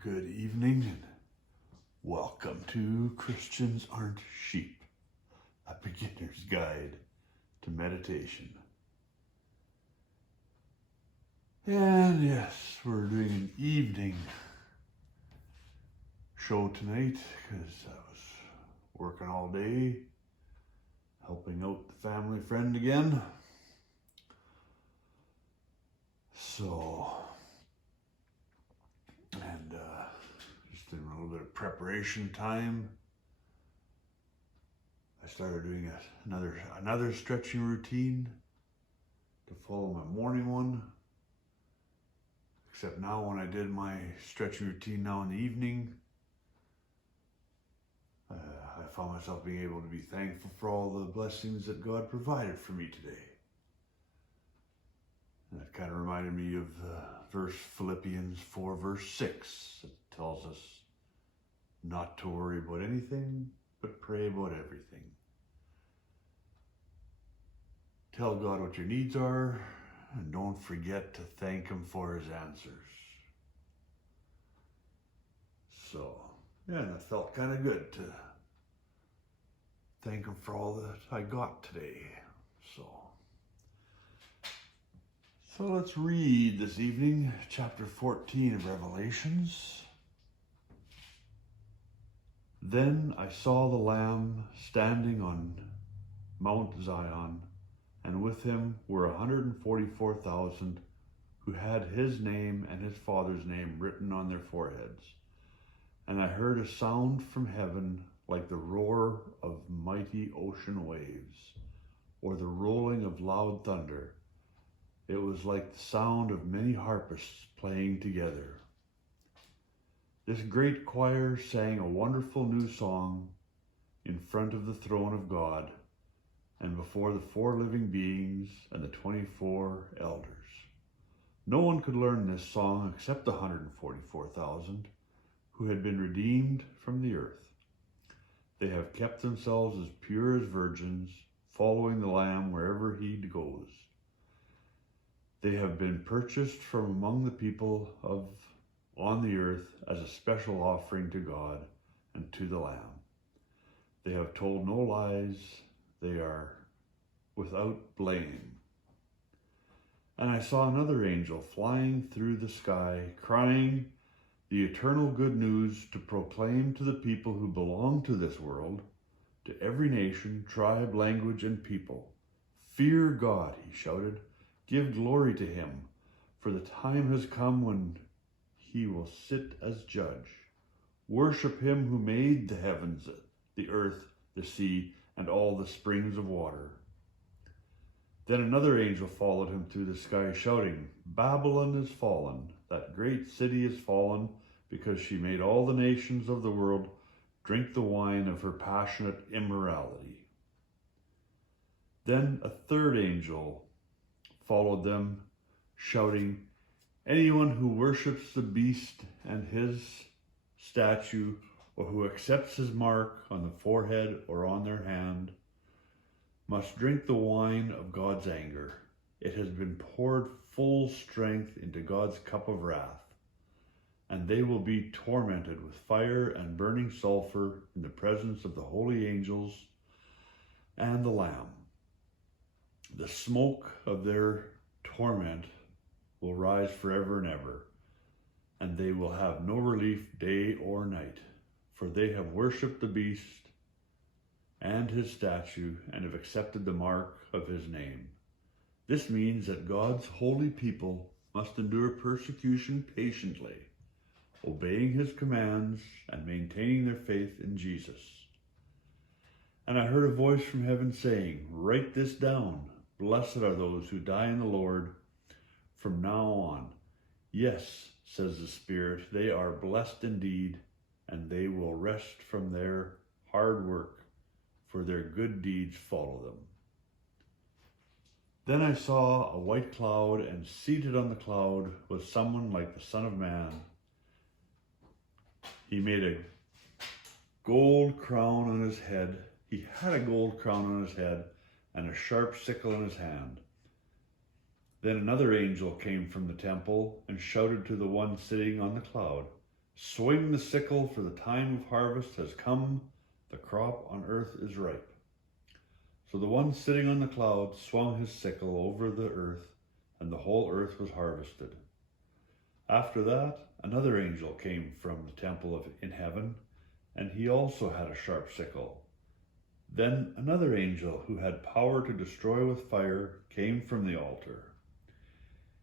Good evening and welcome to Christians Aren't Sheep, a beginner's guide to meditation. And yes, we're doing an evening show tonight because I was working all day, helping out the family friend again. Just in a little bit of preparation time, I started doing another stretching routine to follow my morning one. Except now when I did my stretching routine now in the evening, I found myself being able to be thankful for all the blessings that God provided for me today. And that kind of reminded me of verse Philippians 4 verse 6. It tells us not to worry about anything, but pray about everything. Tell God what your needs are, and don't forget to thank Him for His answers. So, yeah, that felt kind of good to thank Him for all that I got today. So let's read this evening, chapter 14 of Revelations. Then I saw the Lamb standing on Mount Zion, and with him were 144,000 who had his name and his Father's name written on their foreheads. And I heard a sound from heaven like the roar of mighty ocean waves, or the rolling of loud thunder. It was like the sound of many harpists playing together. This great choir sang a wonderful new song in front of the throne of God and before the 4 living beings and the 24 elders. No one could learn this song except the 144,000 who had been redeemed from the earth. They have kept themselves as pure as virgins, following the Lamb wherever he goes. They have been purchased from among the people on the earth as a special offering to God and to the Lamb. They have told no lies. They are without blame. And I saw another angel flying through the sky, crying the eternal good news to proclaim to the people who belong to this world, to every nation, tribe, language, and people. Fear God, he shouted. Give glory to him, for the time has come when he will sit as judge. Worship him who made the heavens, the earth, the sea, and all the springs of water. Then another angel followed him through the sky, shouting, Babylon is fallen, that great city is fallen, because she made all the nations of the world drink the wine of her passionate immorality. Then a third angel followed them, shouting, Anyone who worships the beast and his statue, or who accepts his mark on the forehead or on their hand, must drink the wine of God's anger. It has been poured full strength into God's cup of wrath, and they will be tormented with fire and burning sulfur in the presence of the holy angels and the Lamb. The smoke of their torment will rise forever and ever, and they will have no relief day or night, for they have worshipped the beast and his statue and have accepted the mark of his name. This means that God's holy people must endure persecution patiently, obeying his commands and maintaining their faith in Jesus. And I heard a voice from heaven saying, Write this down. Blessed are those who die in the Lord from now on. Yes, says the Spirit, they are blessed indeed, and they will rest from their hard work, for their good deeds follow them. Then I saw a white cloud, and seated on the cloud was someone like the Son of Man. He made a gold crown on his head. He had a gold crown on his head and a sharp sickle in his hand. Then another angel came from the temple and shouted to the one sitting on the cloud, "Swing the sickle, for the time of harvest has come, the crop on earth is ripe." So the one sitting on the cloud swung his sickle over the earth, and the whole earth was harvested. After that, another angel came from the temple in heaven, and he also had a sharp sickle. Then another angel who had power to destroy with fire came from the altar.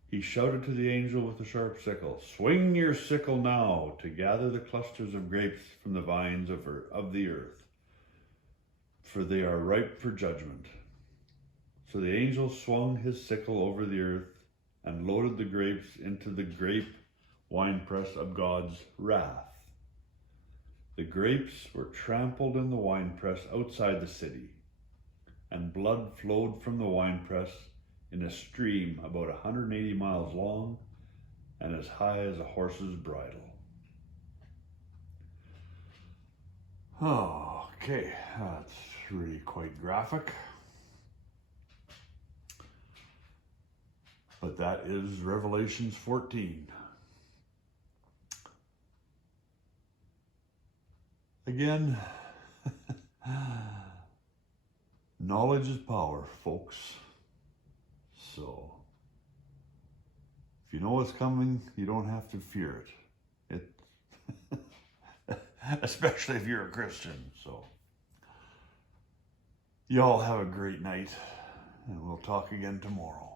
He shouted to the angel with the sharp sickle, "Swing your sickle now to gather the clusters of grapes from the vines of the earth, for they are ripe for judgment." So the angel swung his sickle over the earth and loaded the grapes into the grape winepress of God's wrath. The grapes were trampled in the winepress outside the city, and blood flowed from the winepress in a stream about 180 miles long and as high as a horse's bridle. Oh, okay, that's really quite graphic. But that is Revelation 14. Again, knowledge is power, folks. So, if you know what's coming, you don't have to fear it. Especially if you're a Christian. So, you all have a great night, and we'll talk again tomorrow.